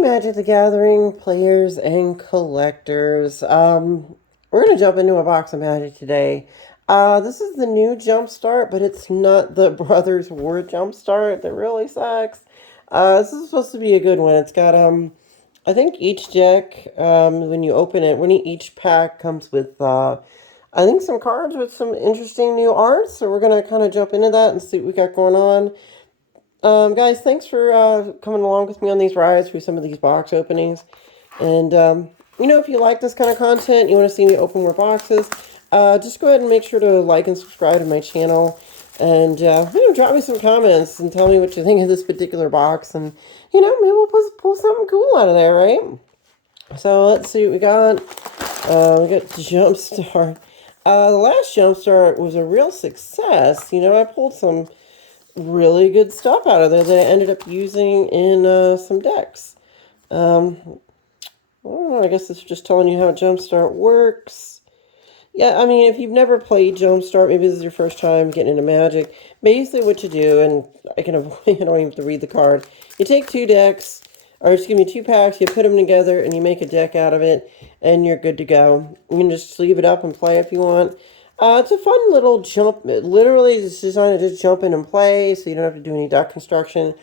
Magic the Gathering players and collectors. We're going to jump into a box of Magic today. This is the new Jumpstart, but it's not the Brothers War Jumpstart that really sucks. This is supposed to be a good one. It's got, I think each deck, when you open it, each pack comes with, I think some cards with some interesting new art. So we're going to kind of jump into that and see what we got going on. Guys, thanks for coming along with me on these rides through some of these box openings. And, if you like this kind of content, you want to see me open more boxes, just go ahead and make sure to like and subscribe to my channel. And, drop me some comments and tell me what you think of this particular box. And, maybe we'll pull something cool out of there, right? So, let's see what we got. We got Jumpstart. The last Jumpstart was a real success. I pulled some really good stuff out of there that I ended up using in some decks. I don't know, I guess it's just telling you how Jumpstart works. Yeah, I mean, if you've never played Jumpstart, maybe this is your first time getting into Magic, basically what you do, and I don't even have to read the card. You take two decks, or excuse me, two packs, you put them together, and you make a deck out of it, and you're good to go. You can just sleeve it up and play if you want. It's a fun little jump. Literally, it's designed to just jump in and play, so you don't have to do any deck construction.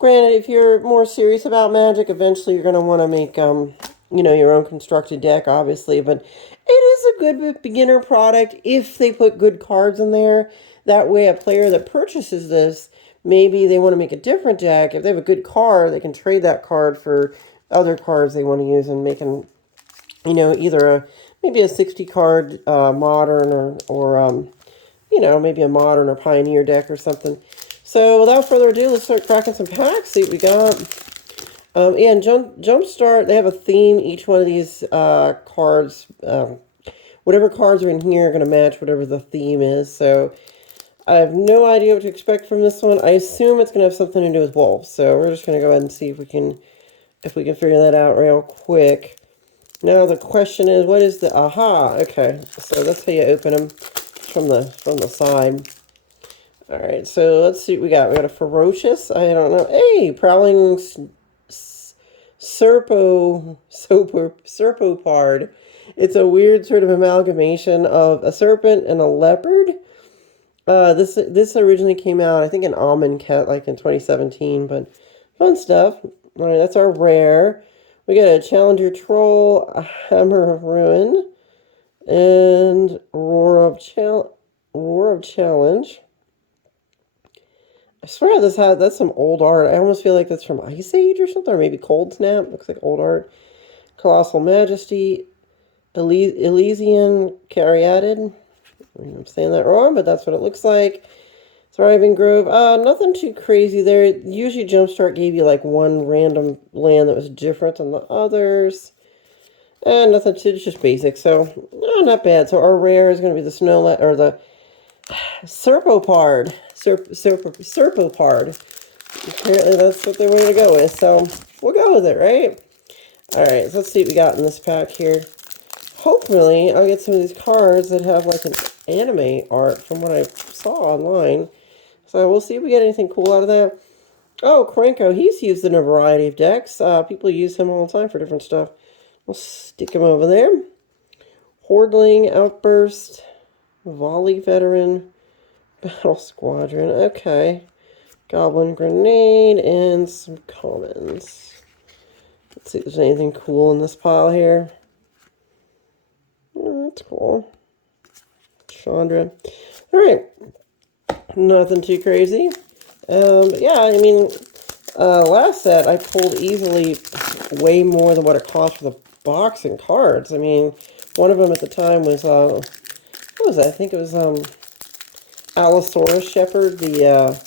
Granted, if you're more serious about Magic, eventually you're going to want to make, your own constructed deck, obviously. But it is a good beginner product if they put good cards in there. That way, a player that purchases this, maybe they want to make a different deck. If they have a good card, they can trade that card for other cards they want to use and make an, either maybe a 60 card modern or maybe a modern or pioneer deck or something. So without further ado, let's start cracking some packs, see what we got. And Jumpstart, they have a theme. Each one of these cards, whatever cards are in here are going to match whatever the theme is. So I have no idea what to expect from this one. I assume it's going to have something to do with wolves. So we're just going to go ahead and see if we can figure that out real quick. Now the question is, what is the aha? Okay, so that's how you open them from the side. All right, so let's see what we got. We got a ferocious. I don't know. Hey, prowling serpopard. It's a weird sort of amalgamation of a serpent and a leopard. This originally came out, I think, in Almond Cat, like in 2017. But fun stuff. All right, that's our rare. We got a Challenger Troll, a Hammer of Ruin, and Roar of Challenge. I swear that's some old art. I almost feel like that's from Ice Age or something, or maybe Cold Snap. Looks like old art. Colossal Majesty, Elysian Caryatid. I'm saying that wrong, but that's what it looks like. Thriving Grove. Nothing too crazy there. Usually Jumpstart gave you like one random land that was different than the others. And nothing too, it's just basic. So, not bad. So our rare is going to be the or the Serpopard. Serpopard. Apparently that's what they wanted to go with. So we'll go with it, right? Alright, so let's see what we got in this pack here. Hopefully I'll get some of these cards that have like an anime art from what I saw online. So we'll see if we get anything cool out of that. Oh, Krenko, he's used in a variety of decks. People use him all the time for different stuff. We'll stick him over there. Hordling, Outburst, Volley Veteran, Battle Squadron. Okay. Goblin Grenade, and some commons. Let's see if there's anything cool in this pile here. That's cool. Chandra. Alright. Nothing too crazy. But yeah, I mean, last set I pulled easily way more than what it cost for the box and cards. I mean, one of them at the time was, what was that? I think it was, Allosaurus Shepherd, the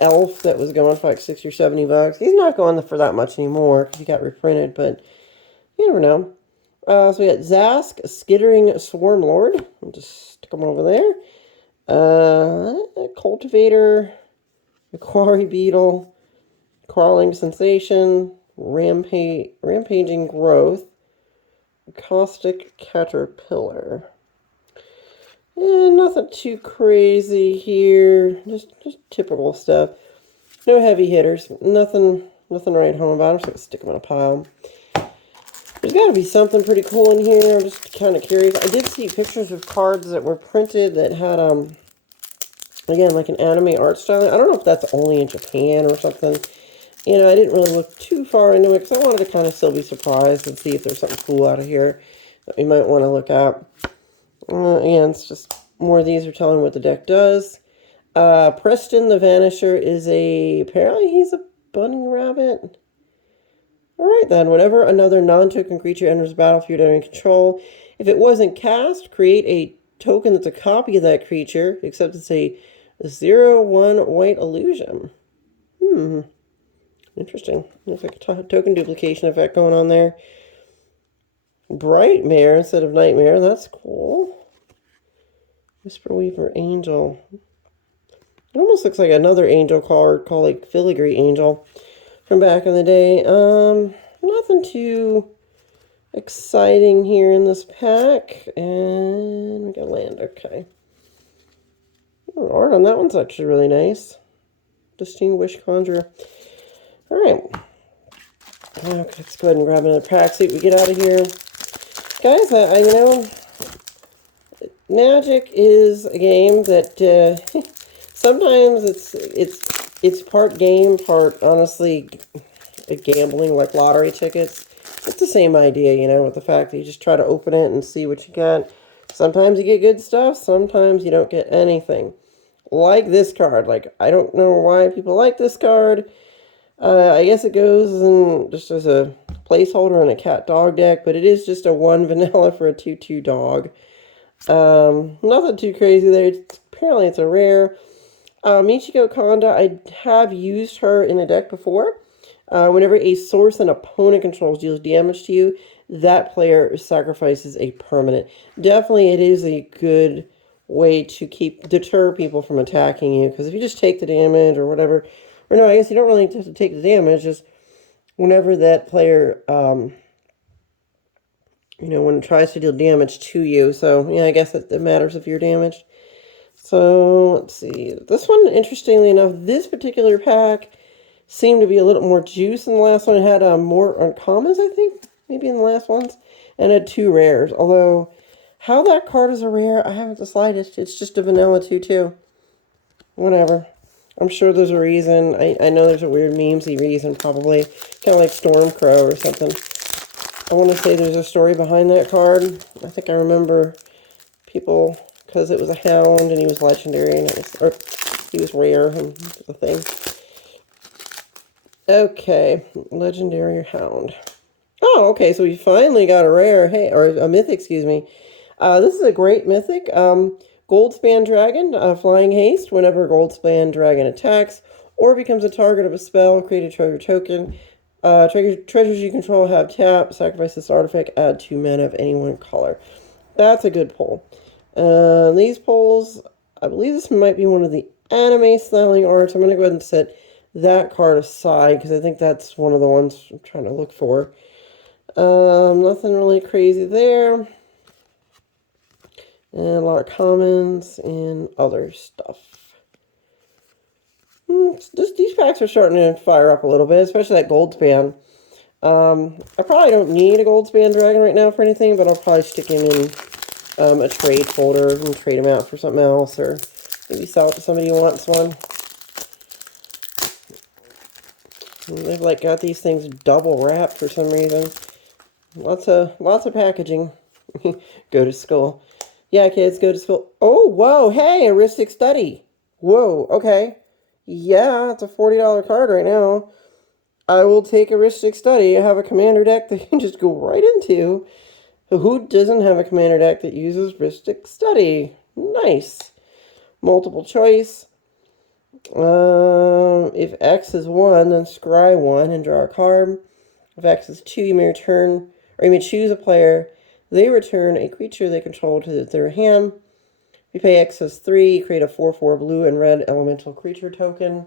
elf that was going for like $60 or $70. He's not going for that much anymore because he got reprinted, but you never know. So we got Zask, Skittering Swarm Lord. I'll just stick him over there. Cultivator, Quarry Beetle, Crawling Sensation, Rampaging Growth, Caustic Caterpillar. And nothing too crazy here. Just typical stuff. No heavy hitters. Nothing Nothing to write home about. I'm just going to stick them in a pile. There's got to be something pretty cool in here. I'm just kind of curious. I did see pictures of cards that were printed that had, again, like an anime art style. I don't know if that's only in Japan or something. You know, I didn't really look too far into it because I wanted to kind of still be surprised and see if there's something cool out of here that we might want to look at. Again, it's just more of these are telling what the deck does. Preston the Vanisher is apparently he's a bunny rabbit. Alright then, whenever another non-token creature enters the battlefield under control, if it wasn't cast, create a token that's a copy of that creature, except it's a 0/1 white illusion. Interesting. Looks like a token duplication effect going on there. Brightmare instead of Nightmare, that's cool. Whisper Weaver Angel. It almost looks like another angel called like Filigree Angel from back in the day. Nothing too exciting here in this pack. And we got land, okay. Art on that one's actually really nice. Distinguished Conjurer. Alright. Okay, let's go ahead and grab another pack, see what we get out of here. Guys, you know, Magic is a game that sometimes it's part game, part honestly gambling, like lottery tickets. It's the same idea, you know, with the fact that you just try to open it and see what you get. Sometimes you get good stuff, sometimes you don't get anything. Like this card. Like, I don't know why people like this card. I guess it goes in just as a placeholder in a cat-dog deck, but it is just a 1 vanilla for a 2/2 dog. Nothing too crazy there. Apparently it's a rare. Michiko Kanda, I have used her in a deck before. Whenever a source an opponent controls deals damage to you, that player sacrifices a permanent. Definitely it is a good way to deter people from attacking you, because if you just take the damage or whatever, or no, I guess you don't really have to take the damage, just whenever that player, you know, when it tries to deal damage to you. So, yeah, I guess it matters if you're damaged. So, let's see. This one, interestingly enough, this particular pack seemed to be a little more juice than the last one. It had more uncommons, I think, maybe in the last ones, and had 2 rares. Although, how that card is a rare, I haven't the slightest. It's just a vanilla 2/2. Whatever. I'm sure there's a reason. I know there's a weird memesy reason, probably. Kind of like Stormcrow or something. I want to say there's a story behind that card. I think I remember people, because it was a hound and he was legendary, and he was rare, and the thing. Okay, legendary hound. Oh, okay, so we finally got a rare, hey, or a mythic, excuse me. This is a great mythic. Goldspan Dragon, Flying Haste. Whenever Goldspan Dragon attacks or becomes a target of a spell, create a treasure token. Treasures you control have tap. Sacrifice this artifact. Add 2 mana of any one color. That's a good pull. These pulls, I believe this might be one of the anime styling arts. I'm going to go ahead and set that card aside because I think that's one of the ones I'm trying to look for. Nothing really crazy there. And a lot of commons and other stuff. These packs are starting to fire up a little bit, especially that Goldspan. I probably don't need a Goldspan Dragon right now for anything, but I'll probably stick him in a trade folder and trade him out for something else, or maybe sell it to somebody who wants one. And they've like got these things double wrapped for some reason. Lots of packaging. Go to school. Yeah, kids, go to school. Oh, whoa, hey, Heuristic Study. Whoa, okay. Yeah, it's a $40 card right now. I will take a Heuristic Study. I have a commander deck that you can just go right into. Who doesn't have a commander deck that uses Heuristic Study? Nice. Multiple choice. If X is 1, then scry 1 and draw a card. If X is 2, you may return, or you may choose a player. They return a creature they control to their hand. If you pay X as 3, create a 4/4 blue and red elemental creature token.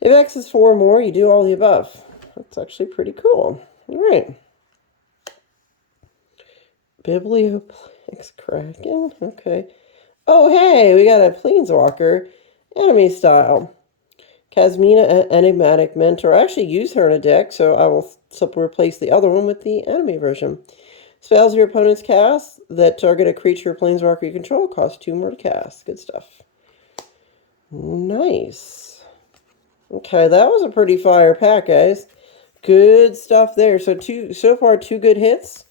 If X is 4 or more, you do all the above. That's actually pretty cool. Alright. Biblioplex Kraken. Okay. Oh, hey, we got a Planeswalker. Enemy style. Casmina Enigmatic Mentor. I actually use her in a deck, so I will simply replace the other one with the enemy version. Spells your opponent's cast that target a creature or planeswalker you control cost 2 more to cast. Good stuff. Nice. Okay, that was a pretty fire pack, guys. Good stuff there. So far, 2 good hits.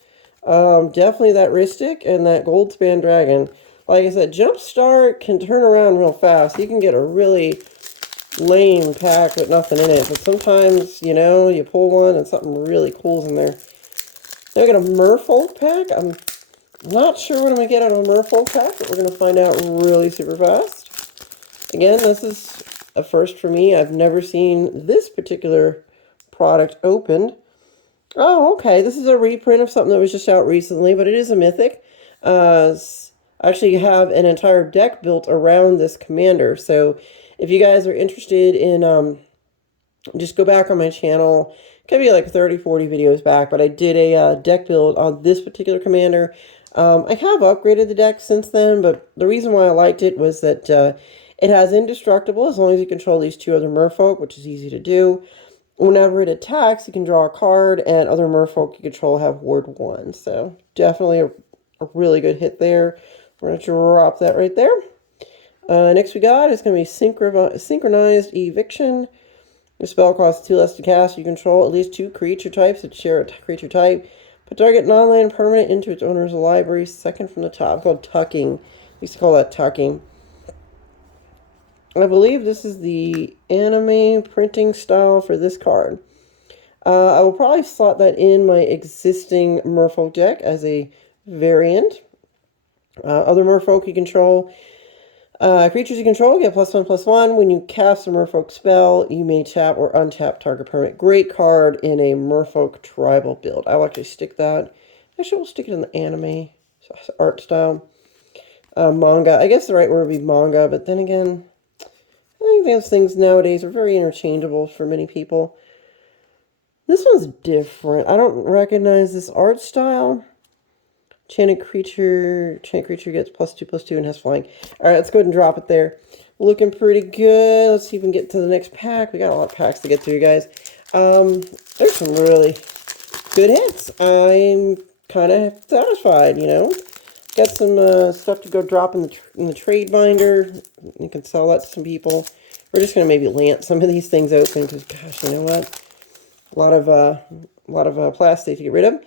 Definitely that Ristic and that Goldspan Dragon. Like I said, Jumpstart can turn around real fast. You can get a really lame pack with nothing in it. But sometimes, you know, you pull one and something really cool's in there. Now I got a Merfolk pack. I'm not sure what I'm going to get out of a Merfolk pack, but we're going to find out really super fast. Again, this is a first for me. I've never seen this particular product opened. Oh, okay. This is a reprint of something that was just out recently, but it is a mythic. I actually have an entire deck built around this commander. So if you guys are interested in, just go back on my channel. It could be like 30, 40 videos back, but I did a deck build on this particular commander. I have upgraded the deck since then, but the reason why I liked it was that it has indestructible as long as you control these 2 other merfolk, which is easy to do. Whenever it attacks, you can draw a card, and other merfolk you control have ward 1. So definitely a really good hit there. We're going to drop that right there. Next we got is going to be Synchronized Eviction. Your spell costs 2 less to cast. You control at least 2 creature types that share a creature type. Put target non-land permanent into its owner's library, second from the top. It's called tucking. I used to call that tucking. I believe this is the anime printing style for this card. I will probably slot that in my existing Merfolk deck as a variant. Other Merfolk you control. Creatures you control get +1/+1. When you cast a Merfolk spell, you may tap or untap target permanent. Great card in a Merfolk tribal build. I'll actually stick that. Actually, we'll stick it in the anime art style. Manga. I guess the right word would be manga, but then again, I think those things nowadays are very interchangeable for many people. This one's different. I don't recognize this art style. Enchanted creature gets +2/+2 and has flying. Alright, let's go ahead and drop it there. Looking pretty good. Let's see if we can get to the next pack. We got a lot of packs to get through, guys. There's some really good hits. I'm kind of satisfied, you know. Got some stuff to go drop in the trade binder. You can sell that to some people. We're just gonna maybe lance some of these things open because, gosh, you know what? A lot of plastic to get rid of.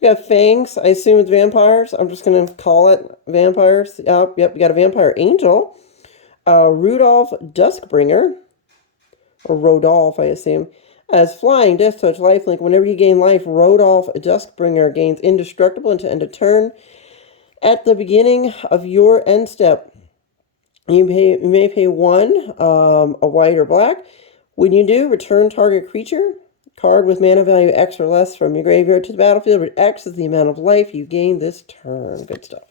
We got fangs. I assume it's vampires. I'm just gonna call it vampires. Yep. We got a vampire angel. Rudolph Duskbringer, or Rodolph, I assume. As flying, death touch, lifelink. Whenever you gain life, Rodolph Duskbringer gains indestructible until end of turn. At the beginning of your end step, you may pay 1, a white or black. When you do, return target creature card with mana value X or less from your graveyard to the battlefield, where X is the amount of life you gain this turn. Good stuff.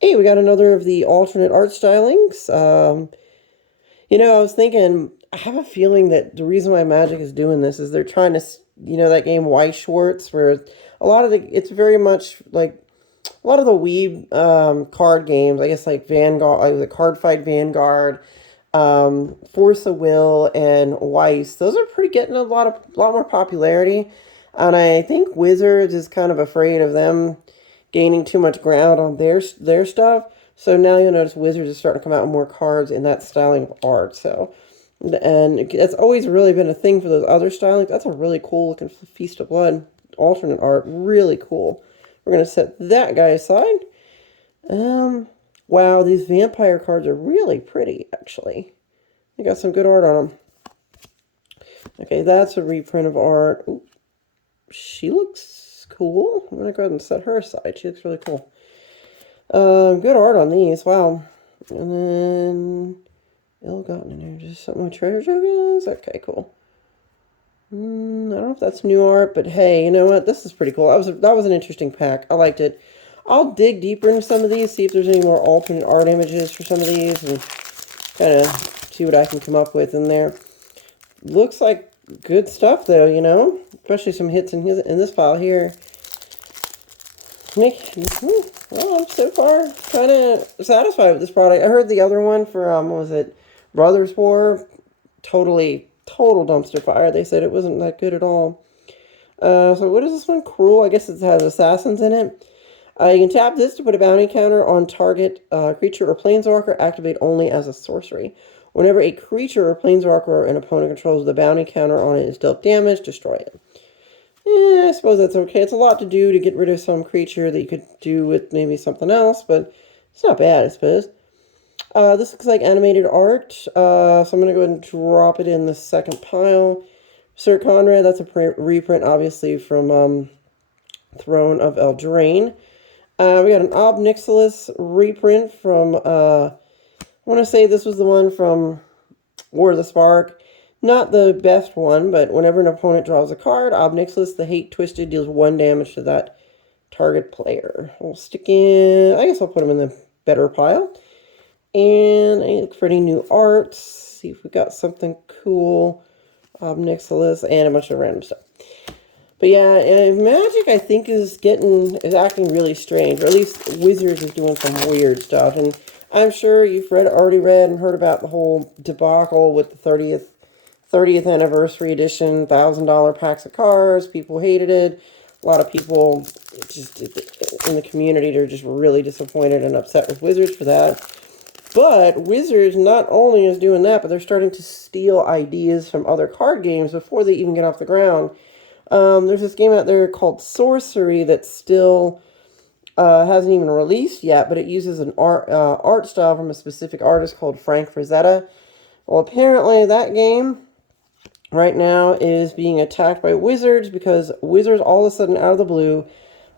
Hey, we got another of the alternate art stylings. You know, I was thinking, I have a feeling that the reason why Magic is doing this is they're trying to, you know, that game Weiss Shwarz, where a lot of it's very much like a lot of the weeb card games, I guess like Vanguard, like the Cardfight Vanguard, Force of Will, and Weiss. Those are getting a lot more popularity, and I think Wizards is kind of afraid of them gaining too much ground on their stuff. So now you'll notice Wizards is starting to come out with more cards in that styling of art. So, and it's always really been a thing for those other stylings. That's a really cool looking Feast of Blood alternate art. Really cool. We're going to set that guy aside. Wow, these vampire cards are really pretty, actually. They got some good art on them. Okay, that's a reprint of art. Ooh, she looks cool. I'm going to go ahead and set her aside. She looks really cool. Good art on these. Wow. And then ill-gotten energy. Something with treasure tokens? Okay, cool. I don't know if that's new art, but hey, you know what? This is pretty cool. That was an interesting pack. I liked it. I'll dig deeper into some of these, see if there's any more alternate art images for some of these, and kind of see what I can come up with in there. Looks like good stuff, though, you know? Especially some hits in this file here. Well, I'm so far kind of satisfied with this product. I heard the other one for, what was it? Brothers War total dumpster fire. They said it wasn't that good at all. So what is this one? Cruel. I guess it has assassins in it. You can tap this to put a bounty counter on target creature or planeswalker. Activate only as a sorcery. Whenever a creature or planeswalker an opponent controls, the bounty counter on it is dealt damage. Destroy it. I suppose that's okay. It's a lot to do to get rid of some creature that you could do with maybe something else, but it's not bad, I suppose. This looks like animated art, so I'm going to go ahead and drop it in the second pile. Sir Conrad, that's a reprint, obviously, from Throne of Eldraine. We got an Ob Nixilis reprint from, I want to say this was the one from War of the Spark. Not the best one, but whenever an opponent draws a card, Ob Nixilis, the Hate Twisted, deals 1 damage to that target player. We'll stick in, I guess I'll put them in the better pile. And I look for any new art. See if we got something cool. Ob Nixilis and a bunch of random stuff. But yeah, Magic, I think, is acting really strange. Or at least Wizards is doing some weird stuff. And I'm sure you've already read and heard about the whole debacle with the 30th anniversary edition, $1,000 packs of cards. People hated it. A lot of people just in the community are just really disappointed and upset with Wizards for that. But Wizards not only is doing that, but they're starting to steal ideas from other card games before they even get off the ground. There's this game out there called Sorcery that still hasn't even released yet, but it uses an art style from a specific artist called Frank Frazetta. Well, apparently that game right now is being attacked by Wizards because Wizards all of a sudden, out of the blue,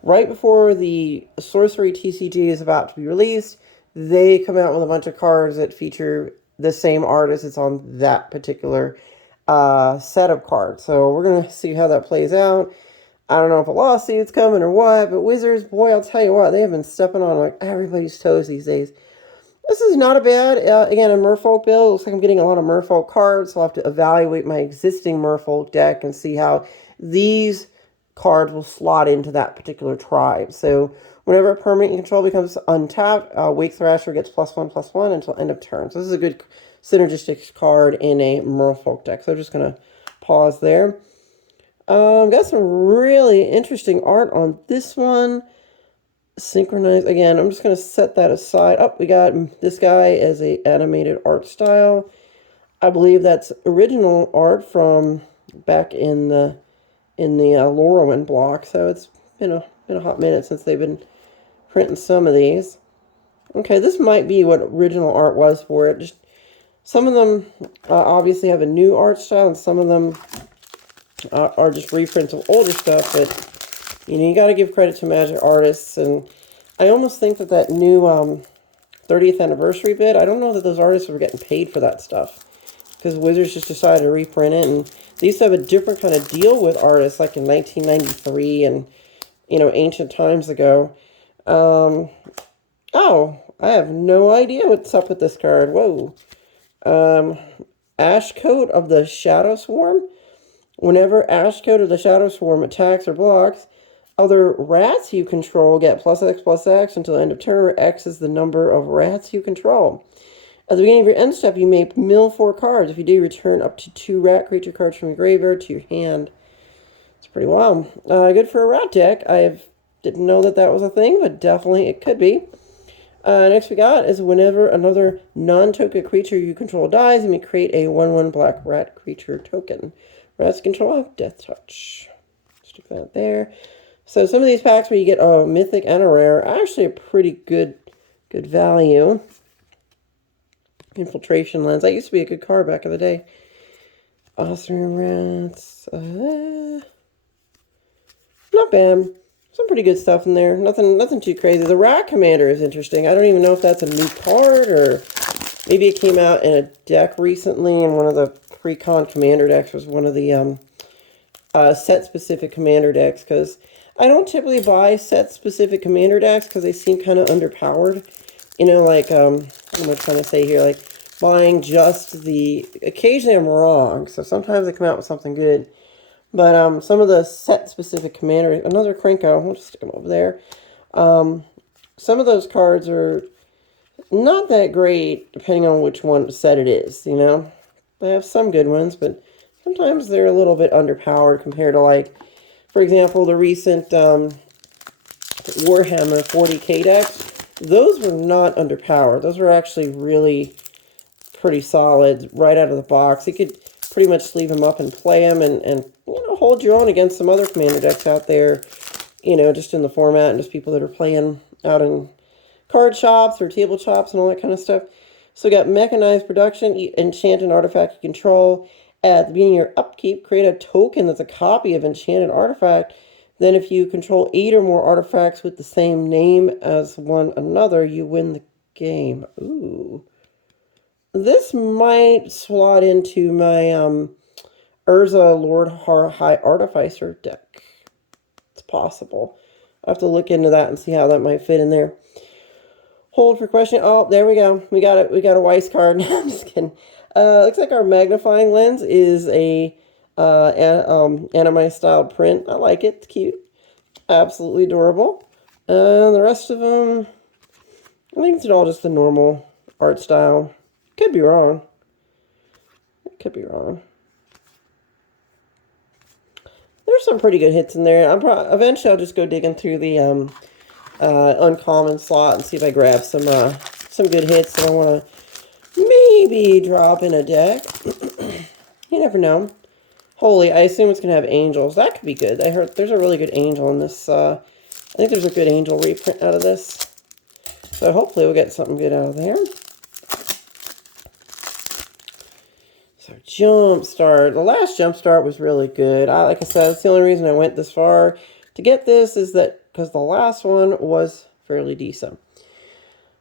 right before the Sorcery TCG is about to be released, they come out with a bunch of cards that feature the same artist. It's on that particular set of cards. So we're going to see how that plays out. I don't know if a lawsuit's coming or what, but Wizards, boy, I'll tell you what, they have been stepping on like everybody's toes these days. This is not a bad, again, a Merfolk build. It looks like I'm getting a lot of Merfolk cards, so I'll have to evaluate my existing Merfolk deck and see how these cards will slot into that particular tribe. So whenever a permanent you control becomes untapped, Wake Thrasher gets +1/+1 until end of turn. So this is a good synergistic card in a Merfolk deck. So I'm just going to pause there. Got some really interesting art on this one. Synchronized. Again, I'm just going to set that aside. Oh, we got this guy as a animated art style. I believe that's original art from back in the Lorwyn block. So it's been a hot minute since they've been printing some of these. Okay, this might be what original art was for it. Just some of them obviously have a new art style, and some of them are just reprints of older stuff. But you know, you got to give credit to Magic artists, and I almost think that new 30th anniversary bit, I don't know that those artists were getting paid for that stuff, because Wizards just decided to reprint it, and they used to have a different kind of deal with artists, like in 1993 and, you know, ancient times ago. Oh, I have no idea what's up with this card. Whoa. Ashcoat of the Shadow Swarm. Whenever Ashcoat of the Shadow Swarm attacks or blocks, other rats you control get +X/+X until the end of turn, where X is the number of rats you control. At the beginning of your end step, you may mill 4 cards. If you do, return up to 2 rat creature cards from your graveyard to your hand. It's pretty wild. Good for a rat deck. Didn't know that was a thing, but definitely it could be. Next we got is whenever another non-token creature you control dies, you may create a 1/1 black rat creature token. Rats control have Death Touch. Stick that there. So some of these packs where you get a mythic and a rare are actually a pretty good value. Infiltration Lens. That used to be a good card back in the day. Austrian Rats. Not bad. Some pretty good stuff in there. Nothing too crazy. The Rat Commander is interesting. I don't even know if that's a new card, or maybe it came out in a deck recently, and one of the pre-con commander decks was one of the set-specific commander decks, because I don't typically buy set-specific commander decks because they seem kind of underpowered. You know, like, what am I trying to say here? Like, buying just the... Occasionally I'm wrong, so sometimes they come out with something good. But some of the set-specific commander... Another Krenko. We'll just stick them over there. Some of those cards are not that great, depending on which one set it is, you know? I have some good ones, but sometimes they're a little bit underpowered compared to, like, for example, the recent Warhammer 40k decks. Those were not underpowered. Those were actually really pretty solid right out of the box. You could pretty much sleeve them up and play them and you know, hold your own against some other commander decks out there, you know, just in the format and just people that are playing out in card shops or table shops and all that kind of stuff. So we got mechanized production, enchanted artifact you control. At the beginning of your upkeep, create a token that's a copy of enchanted artifact. Then if you control 8 or more artifacts with the same name as one another, you win the game. Ooh. This might slot into my Urza Lord High Artificer deck. It's possible. I'll have to look into that and see how that might fit in there. Hold for question. Oh, there we go. We got it. We got a Weiss card. I'm just kidding. Looks like our magnifying lens is a anime style print. I like it. It's cute. Absolutely adorable. The rest of them, I think it's all just the normal art style. Could be wrong. Could be wrong. There's some pretty good hits in there. Eventually I'll just go digging through the uncommon slot and see if I grab some good hits that I want to maybe drop in a deck. You never know. Holy, I assume it's going to have angels. That could be good. I heard there's a really good angel in this. I think there's a good angel reprint out of this. So hopefully we'll get something good out of there. So Jumpstart. The last Jumpstart was really good. Like I said, that's the only reason I went this far to get this is that because the last one was fairly decent.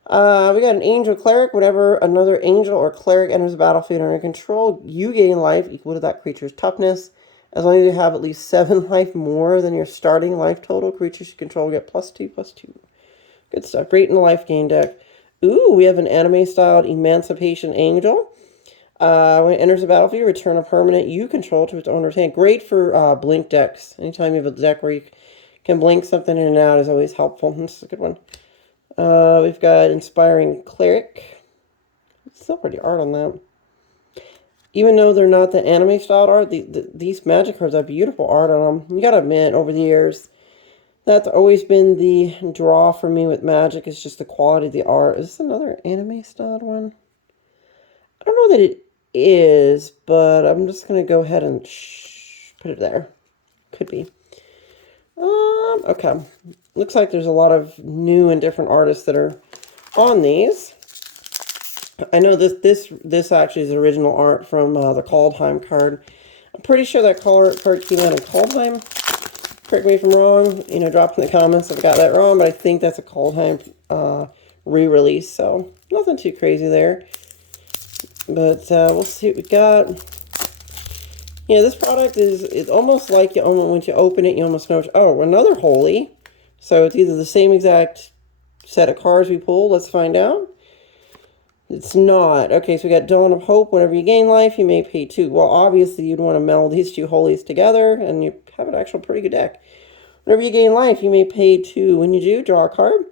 We got an Angel Cleric. Whenever another Angel or Cleric enters the battlefield under your control, you gain life equal to that creature's toughness. As long as you have at least 7 life more than your starting life total, creatures you control get +2/+2. Good stuff. Great in the life gain deck. Ooh, we have an anime-styled Emancipation Angel. When it enters the battlefield, return a permanent you control to its owner's hand. Great for blink decks. Anytime you have a deck where you can blink something in and out is always helpful. This is a good one. We've got Inspiring Cleric. It's still pretty art on that. Even though they're not the anime-styled art, these Magic cards have beautiful art on them. You gotta admit, over the years, that's always been the draw for me with Magic, is just the quality of the art. Is this another anime-styled one? I don't know that it is, but I'm just going to go ahead and put it there. Could be. Okay. Looks like there's a lot of new and different artists that are on these. I know this actually is original art from the Kaldheim card. I'm pretty sure that card came out in Kaldheim. Correct me if I'm wrong. You know, drop in the comments if I got that wrong, but I think that's a Kaldheim re-release, so nothing too crazy there. But we'll see what we got. Yeah, this product it's almost like once you open it, you almost know, oh, another Holy. So it's either the same exact set of cards we pulled. Let's find out. It's not. Okay, so we got Dawn of Hope. Whenever you gain life, you may pay 2. Well, obviously, you'd want to meld these 2 Holies together, and you have an actual pretty good deck. Whenever you gain life, you may pay 2. When you do, draw a card.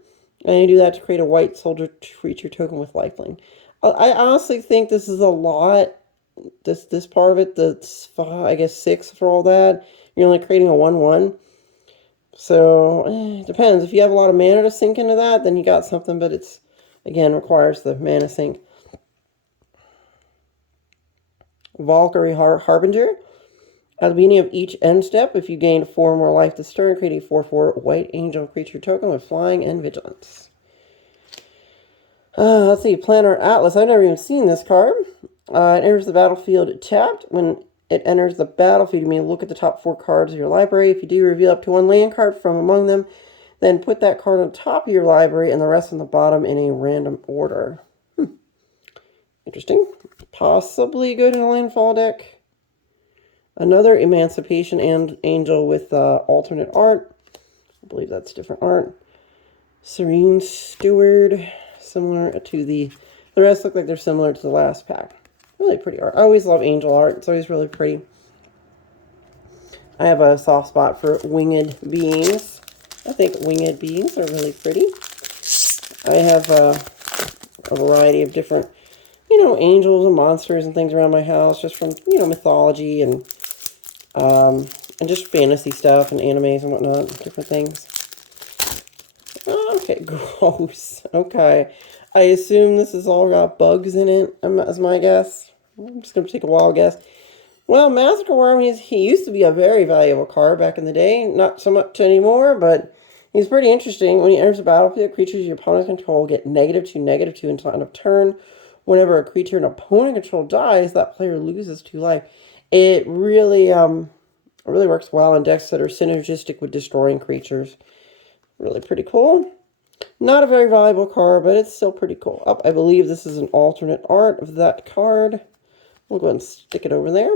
And you do that to create a white soldier creature token with lifelink. I honestly think this is a lot. This part of it, that's 5, I guess 6 for all that. You're only creating a 1/1. So, it depends. If you have a lot of mana to sink into that, then you got something. But it's, again, requires the mana sink. Valkyrie Harbinger. At the beginning of each end step, if you gain 4 more life this turn, create a 4/4 white angel creature token with flying and vigilance. Let's see, Planar Atlas. I've never even seen this card. It enters the battlefield tapped. When it enters the battlefield, you may look at the top 4 cards of your library. If you do, reveal up to 1 land card from among them. Then put that card on top of your library and the rest on the bottom in a random order. Interesting. Possibly good in a landfall deck. Another Emancipation and Angel with alternate art. I believe that's different art. Serene Steward. Similar to the rest look like they're similar to the last pack. Really pretty art. I always love angel art. It's always really pretty. I have a soft spot for winged beings. I think winged beings are really pretty. I have a variety of different, angels and monsters and things around my house, just from, mythology and just fantasy stuff and animes and whatnot, different things. Okay, gross. Okay. I assume this has all got bugs in it, as my guess. I'm just going to take a wild guess. Well, Massacre Worm, he used to be a very valuable card back in the day. Not so much anymore, but he's pretty interesting. When he enters the battlefield, creatures your opponent control get -2/-2 until end of turn. Whenever a creature an opponent control dies, that player loses 2 life. It really works well in decks that are synergistic with destroying creatures. Really pretty cool. Not a very valuable card, but it's still pretty cool. Oh, I believe this is an alternate art of that card. We'll go ahead and stick it over there.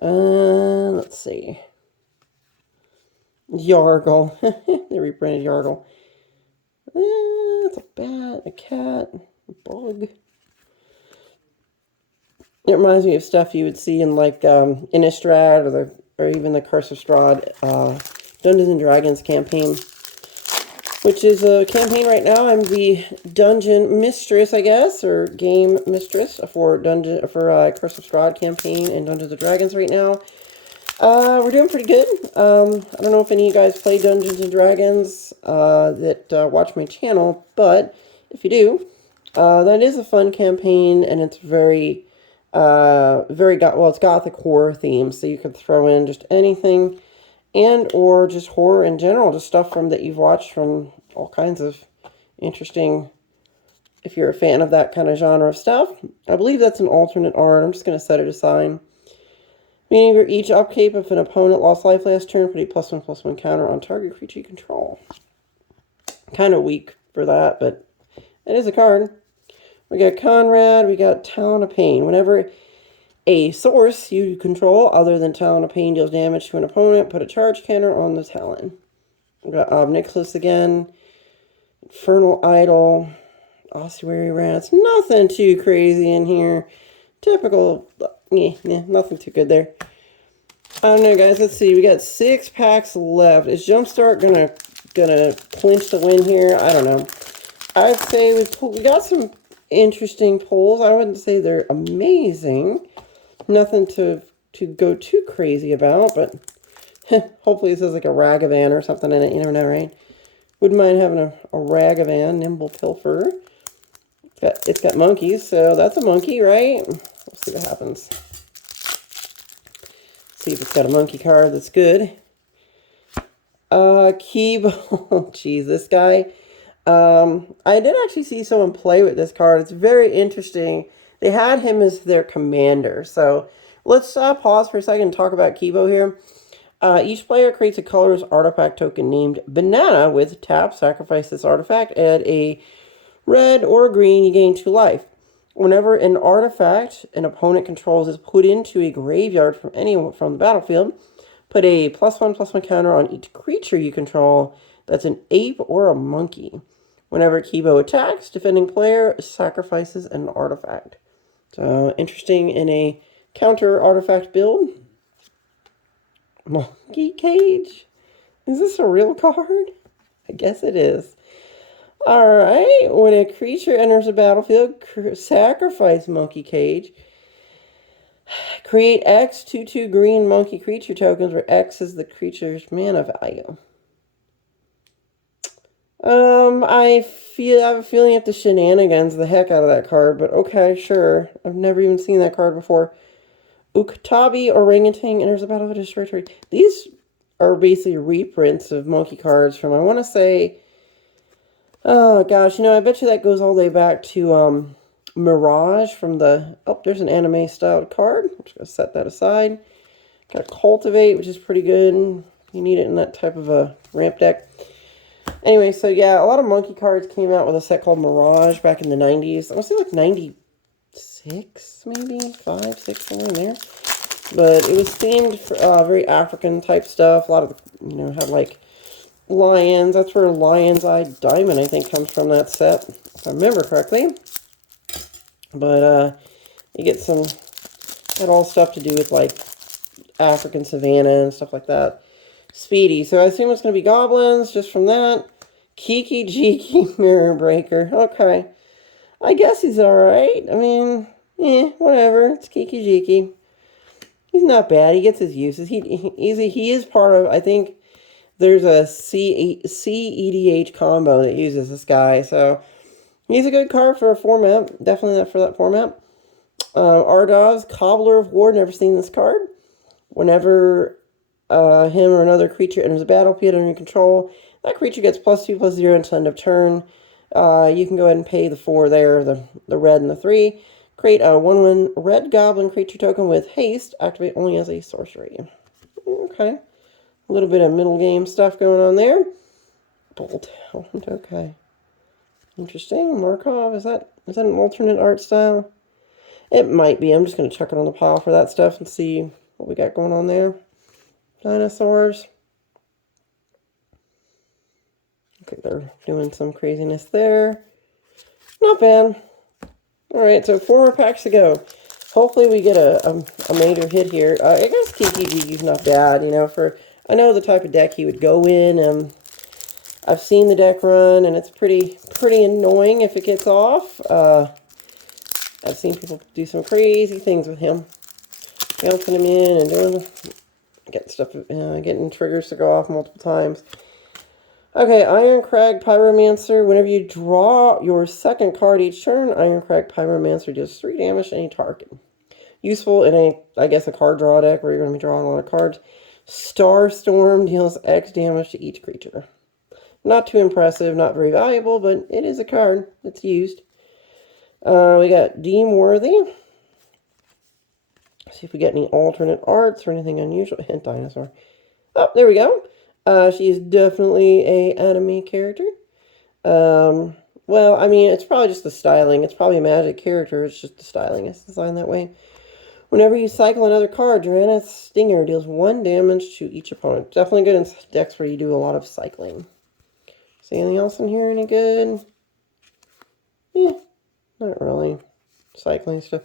Let's see. Yargle. They reprinted Yargle. It's a bat, a cat, a bug. It reminds me of stuff you would see in like Innistrad or even the Curse of Strahd Dungeons and Dragons campaign, which is a campaign right now. I'm the dungeon mistress, I guess, or game mistress for Curse of Strahd campaign and Dungeons and Dragons right now. We're doing pretty good. I don't know if any of you guys play Dungeons and Dragons that watch my channel, but if you do, that is a fun campaign, and it's very, it's gothic horror theme, so you could throw in just anything, and or just horror in general, just stuff that you've watched from all kinds of interesting, if you're a fan of that kind of genre of stuff. I believe that's an alternate art. I'm just going to set it aside. Meaning for each upkeep, if an opponent lost life last turn, put a +1/+1 counter on target creature you control. Kind of weak for that, but it is a card. We got Conrad, we got Talon of Pain. Whenever a source you control other than Talon of Pain deals damage to an opponent, put a charge counter on the Talon. We got Nicholas again, Infernal Idol, Ossuary Rats. Nothing too crazy in here. Typical, nothing too good there. I don't know, guys. Let's see. We got 6 packs left. Is Jumpstart gonna clinch the win here? I don't know. I'd say we got some interesting pulls. I wouldn't say they're amazing. Nothing to go too crazy about, but hopefully this is like a Ragavan or something in it. You never know, right? Wouldn't mind having a Ragavan, Nimble Pilfer. It's got monkeys, so that's a monkey, right? We'll see what happens. See if it's got a monkey card that's good. Kibo. Jeez, this guy. I did actually see someone play with this card. It's very interesting. They had him as their commander. So let's pause for a second and talk about Kibo here. Each player creates a colorless artifact token named Banana with tap. Sacrifice this artifact. Add a red or green. You gain 2 life. Whenever an artifact an opponent controls is put into a graveyard from the battlefield, put a +1/+1 counter on each creature you control that's an ape or a monkey. Whenever Kibo attacks, defending player sacrifices an artifact. So, interesting in a counter artifact build. Monkey Cage? Is this a real card? I guess it is. Alright, when a creature enters the battlefield, sacrifice Monkey Cage. Create X 2/2 green monkey creature tokens where X is the creature's mana value. I have a feeling you have to shenanigans the heck out of that card, but okay, sure. I've never even seen that card before. Uktabi Orangutan enters the battlefield as territory. These are basically reprints of monkey cards from, I want to say, oh gosh, I bet you that goes all the way back to Mirage from the, there's an anime styled card. I'm just going to set that aside. Got Cultivate, which is pretty good. You need it in that type of a ramp deck. Anyway, so yeah, a lot of monkey cards came out with a set called Mirage back in the 90s. I want to say like 96, maybe? 5, 6, somewhere in there. But it was themed for very African type stuff. A lot of, had like lions. That's where Lion's Eye Diamond, I think, comes from that set, if I remember correctly. But you get got all stuff to do with like African savanna and stuff like that. Speedy. So I assume it's going to be goblins just from that. Kiki Jiki Mirror Breaker. Okay. I guess he's alright. I mean, whatever. It's Kiki Jiki. He's not bad. He gets his uses. He is part of, I think there's a CEDH combo that uses this guy. So he's a good card for a format. Definitely not for that format. Ardaz, Cobbler of War. Never seen this card. Whenever him or another creature enters a battlefield under your control, that creature gets +2/+0 until end of turn. You can go ahead and pay the 4 there, the red and the 3. Create a 1/1 red goblin creature token with haste. Activate only as a sorcery. Okay. A little bit of middle game stuff going on there. Bolt. Okay. Interesting. Markov. Is that an alternate art style? It might be. I'm just going to chuck it on the pile for that stuff and see what we got going on there. Dinosaurs. Okay, they're doing some craziness there. Not bad. Alright, so 4 more packs to go. Hopefully we get a major hit here. I guess Kiki Jiki's not bad, you know, I know the type of deck he would go in. I've seen the deck run, and it's pretty annoying if it gets off. I've seen people do some crazy things with him. Bouncing him in and getting triggers to go off multiple times. Okay, Ironcrag Pyromancer. Whenever you draw your second card each turn, Ironcrag Pyromancer deals 3 damage to any target. Useful in I guess, a card draw deck where you're going to be drawing a lot of cards. Starstorm deals X damage to each creature. Not too impressive, not very valuable, but it is a card that's used. We got Deem Worthy. See if we get any alternate arts or anything unusual. Hint dinosaur. Oh, there we go. She's definitely a anime character. Well, I mean, it's probably just the styling. It's probably a Magic character. It's just the styling is designed that way. Whenever you cycle another card, Durana's Stinger deals 1 damage to each opponent. Definitely good in decks where you do a lot of cycling. See anything else in here? Any good? Not really. Cycling stuff.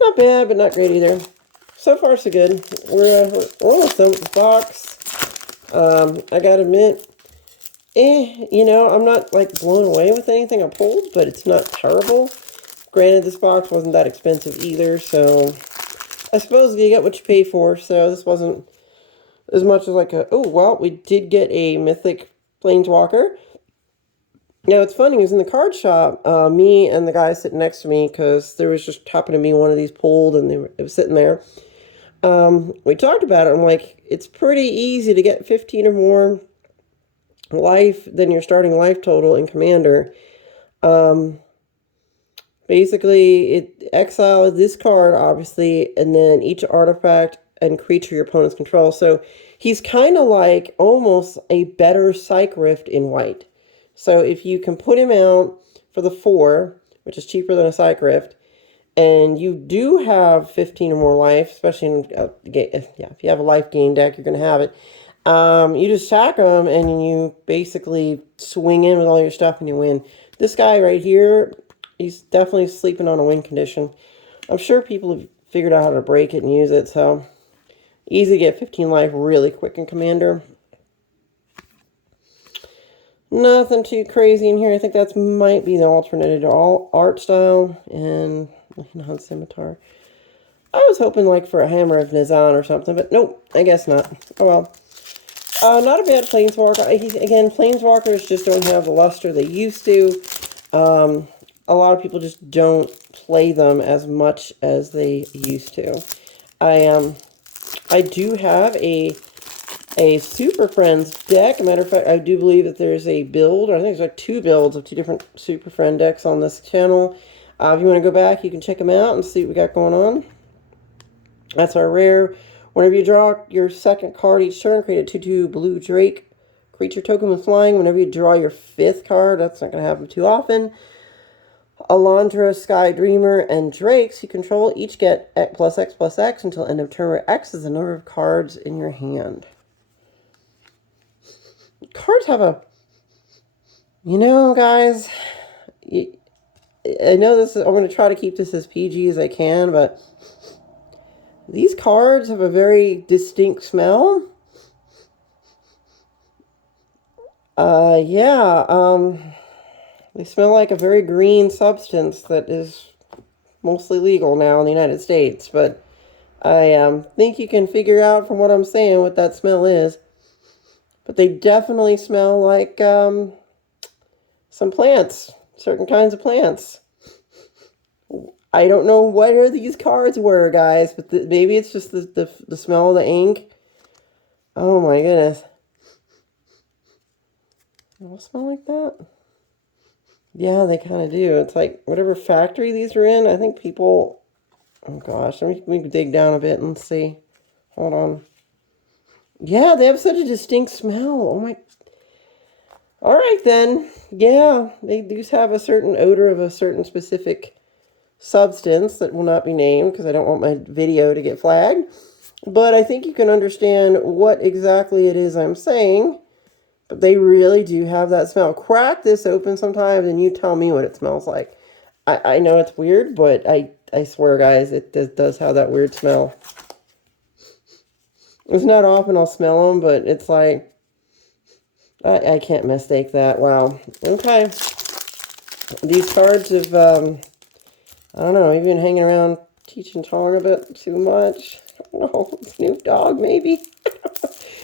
Not bad, but not great either. So far, so good. We're almost done with the box. I gotta admit, you know, I'm not, like, blown away with anything I pulled, but it's not terrible. Granted, this box wasn't that expensive either, so I suppose you get what you pay for, so this wasn't as much as like oh, well, we did get a Mythic Planeswalker. Now, it's funny, it was in the card shop, me and the guy sitting next to me, because there was just happened to be one of these pulled, and it was sitting there. We talked about it. I'm like, it's pretty easy to get 15 or more life than your starting life total in Commander. Basically, it exiles this card, obviously, and then each artifact and creature your opponents control. So he's kind of like almost a better Psych Rift in white. So if you can put him out for the 4, which is cheaper than a Psych Rift, and you do have 15 or more life, especially in, if you have a life gain deck, you're going to have it. You just sack them, and you basically swing in with all your stuff, and you win. This guy right here, he's definitely sleeping on a win condition. I'm sure people have figured out how to break it and use it, so easy to get 15 life really quick in Commander. Nothing too crazy in here. I think that might be the alternative to all art style and non-scimitar. I was hoping like for a Hammer of Nizan or something, but nope, I guess not. Oh well. Not a bad Planeswalker. Again, Planeswalkers just don't have the luster they used to. A lot of people just don't play them as much as they used to. I do have a Super Friends deck. Matter of fact, I do believe that there's a build, or I think there's like 2 builds of 2 different Super Friend decks on this channel. If you want to go back, you can check them out and see what we got going on. That's our rare. Whenever you draw your second card each turn, create a 2/2 blue Drake creature token with flying. Whenever you draw your 5th card, that's not going to happen too often. Alondra, Sky Dreamer, and Drakes you control each get +X/+X until end of turn, where X is the number of cards in your hand. Cards have a... You know, guys, I know this is... I'm going to try to keep this as PG as I can, but these cards have a very distinct smell. Yeah, They smell like a very green substance that is mostly legal now in the United States, but I think you can figure out from what I'm saying what that smell is. But they definitely smell like some plants, certain kinds of plants. I don't know what these cards were, guys, but maybe it's just the smell of the ink. Oh my goodness. They all smell like that? Yeah, they kind of do. It's like whatever factory these are in, I think people... Oh gosh, let me dig down a bit and see. Hold on. Yeah, they have such a distinct smell. Oh my... Alright then. Yeah, they do have a certain odor of a certain specific substance that will not be named because I don't want my video to get flagged. But I think you can understand what exactly it is I'm saying. But they really do have that smell. Crack this open sometimes and you tell me what it smells like. I know it's weird, but I swear, guys, it does have that weird smell. It's not often I'll smell them, but it's like, I can't mistake that. Wow. Okay. These cards have, I don't know, maybe been hanging around teaching Tong a bit too much. I don't know, Snoop Dogg, maybe?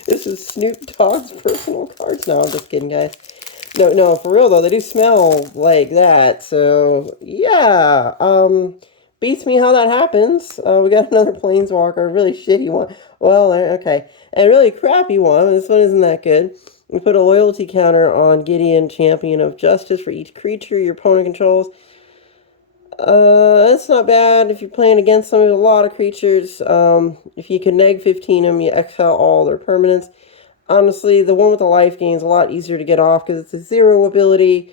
This is Snoop Dogg's personal cards. No, I'm just kidding, guys. No, for real, though, they do smell like that. So, yeah. Beats me how that happens. We got another Planeswalker, a really shitty one. Well, okay. A really crappy one. This one isn't that good. We put a loyalty counter on Gideon, Champion of Justice, for each creature your opponent controls. That's not bad if you're playing against some of a lot of creatures. If you can neg 15 them, you exile all their permanents. Honestly, the one with the life gain is a lot easier to get off because it's a 0 ability.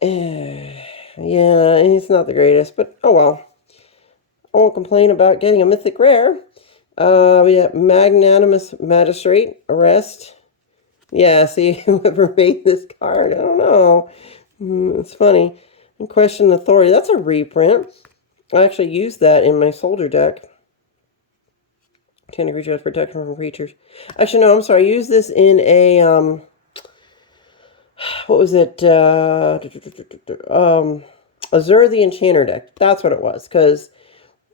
Yeah, it's not the greatest, but oh well. I won't complain about getting a mythic rare. We have Magnanimous Magistrate, Arrest. Yeah, see, whoever made this card, I don't know. It's funny. Question Authority, that's a reprint. I actually used that in my soldier deck. 10 creature has protection from creatures. Actually, no, I'm sorry. I used this in a, what was it? Azure the Enchanter deck. That's what it was. Because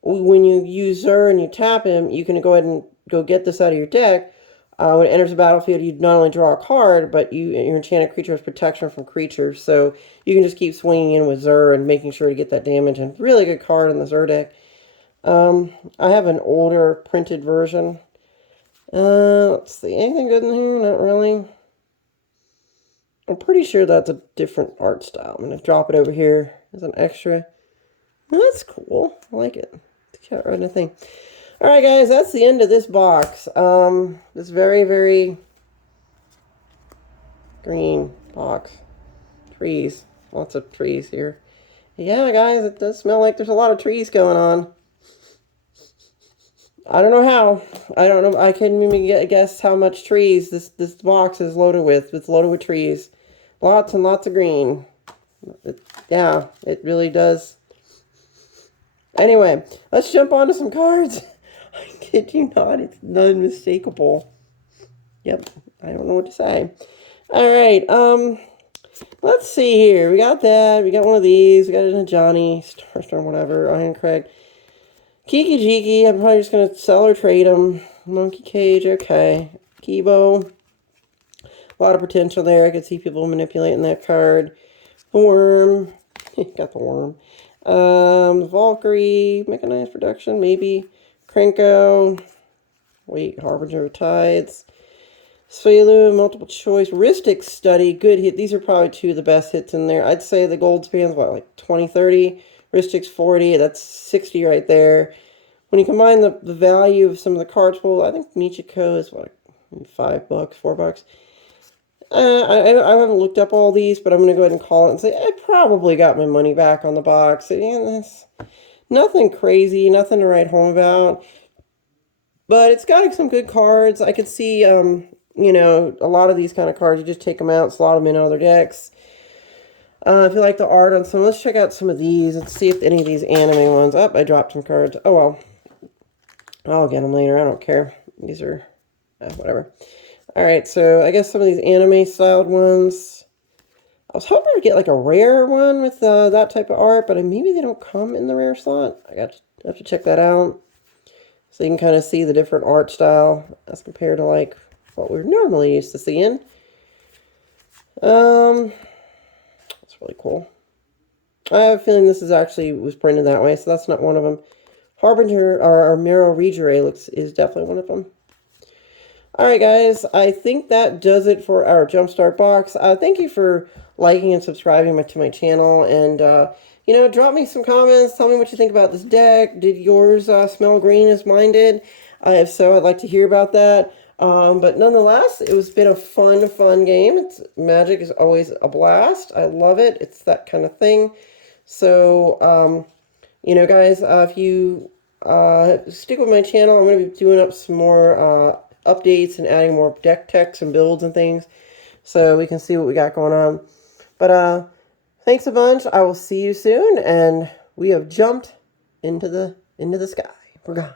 when you use Zur and you tap him, you can go ahead and go get this out of your deck. When it enters the battlefield, you not only draw a card, but your enchanted creature has protection from creatures. So you can just keep swinging in with Zur and making sure to get that damage. And really good card in the Zur deck. I have an older printed version. Let's see. Anything good in here? Not really. I'm pretty sure that's a different art style. I'm going to drop it over here as an extra. Well, that's cool. I like it. Can't write anything. Alright, guys. That's the end of this box. This very, very green box. Trees. Lots of trees here. Yeah, guys. It does smell like there's a lot of trees going on. I don't know how. I don't know. I couldn't even guess how much trees this box is loaded with. It's loaded with trees. Lots and lots of green. Yeah, it really does. Anyway, let's jump on to some cards. I kid you not. It's unmistakable. Yep. I don't know what to say. Alright, let's see here. We got that. We got one of these. We got it in a Johnny, Starstorm, whatever. Ironcrag. Kiki Jiki, I'm probably just going to sell or trade them. Monkey Cage, okay. Kibo. A lot of potential there. I could see people manipulating that card. The Worm. Got the Worm. The Valkyrie. Mechanized Production, maybe. Krenko. Wait, Harbinger of Tides. Svelu, Multiple Choice. Ristic Study, good hit. These are probably two of the best hits in there. I'd say the Goldspan's, what, like 20, 30? Ristic's 40, that's 60 right there. When you combine the value of some of the cards, well, I think Michiko is what, $5, $4. I haven't looked up all these, but I'm going to go ahead and call it and say I probably got my money back on the box. And that's nothing crazy, nothing to write home about. But it's got some good cards. I could see, you know, a lot of these kind of cards, you just take them out, slot them in other decks. If you like the art on some, let's check out some of these. Let's see if any of these anime ones. Oh, I dropped some cards. Oh, well. I'll get them later. I don't care. These are, whatever. Alright, so I guess some of these anime-styled ones. I was hoping to get like a rare one with that type of art, but maybe they don't come in the rare slot. Have to check that out. So you can kind of see the different art style as compared to like what we're normally used to seeing. That's really cool. I have a feeling this was printed that way, so that's not one of them. Harbinger or Mero Regere is definitely one of them. Alright guys, I think that does it for our Jumpstart box. Thank you for liking and subscribing to my channel, and you know, drop me some comments, tell me what you think about this deck. Did yours smell green as mine did? If so, I'd like to hear about that. But nonetheless, it's been a fun game. Magic is always a blast. I love it. It's that kind of thing. So, you know, guys, if you stick with my channel, I'm going to be doing up some more updates and adding more deck techs and builds and things, so we can see what we got going on. But thanks a bunch. I will see you soon, and we have jumped into the sky. We're gone.